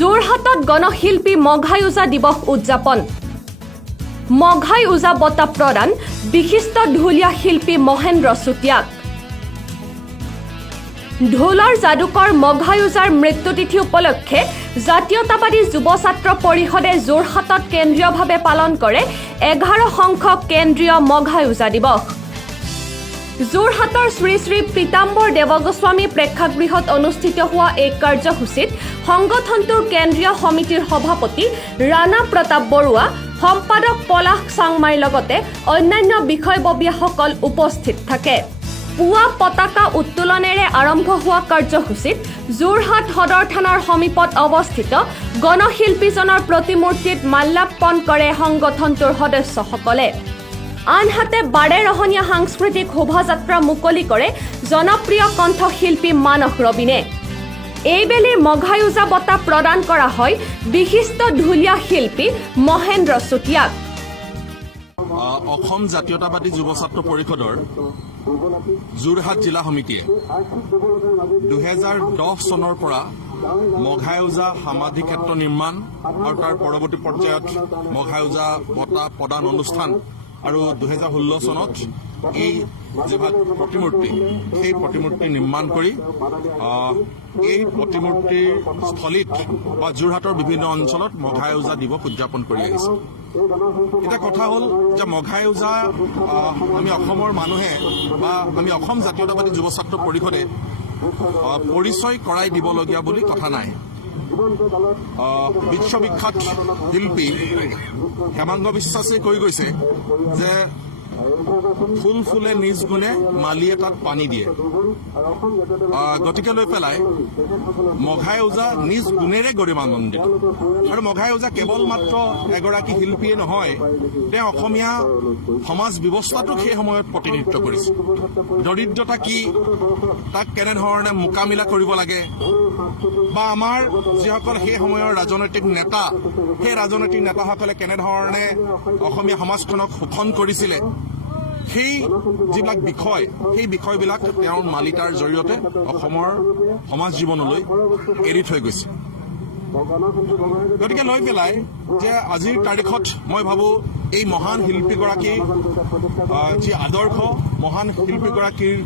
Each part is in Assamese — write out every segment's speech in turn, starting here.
যোৰহাটত গণশিল্পী মঘাই ওজা দিৱস উদযাপন মঘাই ওজা বঁটা প্ৰদান বিশিষ্ট ঢুলীয়া শিল্পী মহেন্দ্ৰ চুতীয়াক ঢোলৰ যাদুকৰ মঘাই ওজাৰ মৃত্যুতিথি উপলক্ষে জাতীয়তাবাদী যুৱ ছাত্ৰ পৰিষদে যোৰহাটত কেন্দ্ৰীয়ভাৱে পালন কৰে 11 সংখ্যক কেন্দ্ৰীয় মঘাই ওজা দিৱস যোৰহাটৰ শ্ৰী শ্ৰী পীতাম্বৰ দেৱগোস্বামী প্ৰেক্ষাগৃহত অনুষ্ঠিত হোৱা এই কাৰ্যসূচীত সংগঠনটোৰ কেন্দ্ৰীয় সমিতিৰ সভাপতি ৰাণা প্ৰতাপ বৰুৱা সম্পাদক পলাশ চাংমাইৰ লগতে অন্যান্য বিষয়ববীয়াসকল উপস্থিত থাকে পুৱা পতাকা উত্তোলনেৰে আৰম্ভ হোৱা কাৰ্যসূচীত যোৰহাট সদৰ থানাৰ সমীপত অৱস্থিত গণশিল্পীজনৰ প্ৰতিমূৰ্তিত মাল্যাৰ্পণ কৰে সংগঠনটোৰ সদস্যসকলে আনহাতে বাৰেৰহণীয়া সাংস্কৃতিক শোভাযাত্ৰা মুকলি কৰে জনপ্ৰিয় কণ্ঠশিল্পী মানস ৰবিনে এইবেলিৰ মঘাই ওজা বঁটা প্ৰদান কৰা হয় বিশিষ্ট ঢুলীয়া শিল্পী মহেন্দ্ৰ চুতীয়াক অসম জাতীয়তাবাদী যুৱ ছাত্ৰ পৰিষদৰ যোৰহাট জিলা সমিতিয়ে 2010 চনৰ পৰা মঘাই ওজা সমাধি ক্ষেত্ৰ নিৰ্মাণ আৰু তাৰ পৰৱৰ্তী পৰ্যায়ত মঘাই ওজা বঁটা প্ৰদান অনুষ্ঠান আৰু 2016 চনত এই যিভাগ প্ৰতিমূৰ্তি সেই প্ৰতিমূৰ্তি নিৰ্মাণ কৰি এই প্ৰতিমূৰ্তিৰ স্থলীত বা যোৰহাটৰ বিভিন্ন অঞ্চলত মঘাই ওজা দিৱস উদযাপন কৰি আহিছে এটা কথা হ'ল যে মঘাই ওজা আমি অসমৰ মানুহে বা আমি অসম জাতীয়তাবাদী যুৱ ছাত্ৰ পৰিষদে পৰিচয় কৰাই দিবলগীয়া বুলি কথা নাই বিশ্ববিখ্যাত শিল্পী হেমাংগ বিশ্বাসে কৈ গৈছে যে ফুল ফুলে নিজ গুণে মালিয়ে তাত পানী দিয়ে গতিকে লৈ পেলাই মঘাই ওজা নিজ গুণেৰে গৰিমামণ্ডিত আৰু মঘাই ওজা কেৱল মাত্ৰ এগৰাকী শিল্পীয়ে নহয় তেওঁ অসমীয়া সমাজ ব্যৱস্থাটোক সেই সময়ত প্ৰতিনিধিত্ব কৰিছে দৰিদ্ৰতা কি তাক কেনেধৰণে মোকাবিলা কৰিব লাগে বা আমাৰ যিসকল সেই সময়ৰ ৰাজনৈতিক নেতা সেই ৰাজনৈতিক নেতাসকলে কেনেধৰণে অসমীয়া সমাজখনক শোষণ কৰিছিলে সেই যিবিলাক বিষয় সেই বিষয়বিলাক তেওঁৰ মালিতাৰ জৰিয়তে অসমৰ সমাজ জীৱনলৈ এৰি থৈ গৈছে গতিকে লৈ পেলাই যে আজিৰ তাৰিখত মই ভাবোঁ এই মহান শিল্পীগৰাকীৰ যি আদৰ্শ মহান শিল্পীগৰাকীৰ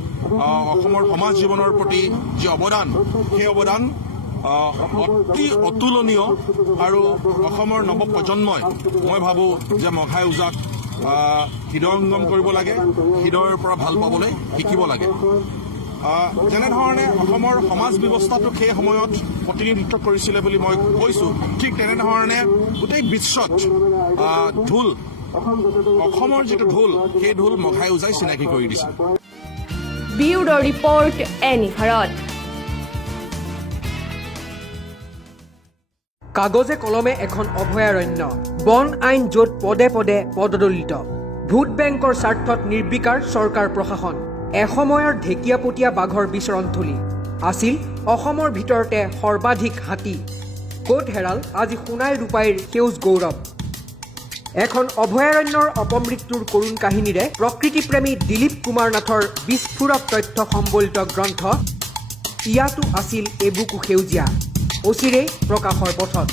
অসমৰ সমাজ জীৱনৰ প্ৰতি যি অৱদান সেই অৱদান অতি অতুলনীয় আৰু অসমৰ নৱপ্ৰজন্মই মই ভাবোঁ যে মঘাই ওজাক হৃদয়ংগম কৰিব লাগে হৃদয়ৰ পৰা ভাল পাবলৈ শিকিব লাগে যেনেধৰণে অসমৰ সমাজ ব্যৱস্থাটোক সেই সময়ত প্ৰতিনিধিত্ব কৰিছিলে বুলি মই কৈছোঁ ঠিক তেনেধৰণে গোটেই বিশ্বত ঢোল অসমৰ যিটো ঢোল সেই ঢোল মঘাই ওজাই চিনাকি কৰি দিছে ব্যুৰো ৰিপৰ্ট এনি ভাৰত কাগজে কলমে এখন অভয়াৰণ্য বন আইন য'ত পদে পদে পদদলিত ভোট বেংকৰ স্বাৰ্থত নিৰ্বিকাৰ চৰকাৰ প্ৰশাসন এসময়ৰ ঢেকীয়াপতীয়া বাঘৰ বিচৰণথলী আছিল অসমৰ ভিতৰতে সৰ্বাধিক হাতী ক'ত হেৰাল আজি সোণাই ৰূপাইৰ সেউজ গৌৰৱ এখন অভয়াৰণ্যৰ অপমৃত্যুৰ কৰুণ কাহিনীৰে প্ৰকৃতিপ্ৰেমী দিলীপ কুমাৰ নাথৰ বিস্ফোৰক তথ্য সম্বলিত গ্ৰন্থ ইয়াতো আছিল এবুকু সেউজীয়া অচিৰেই প্ৰকাশৰ পথত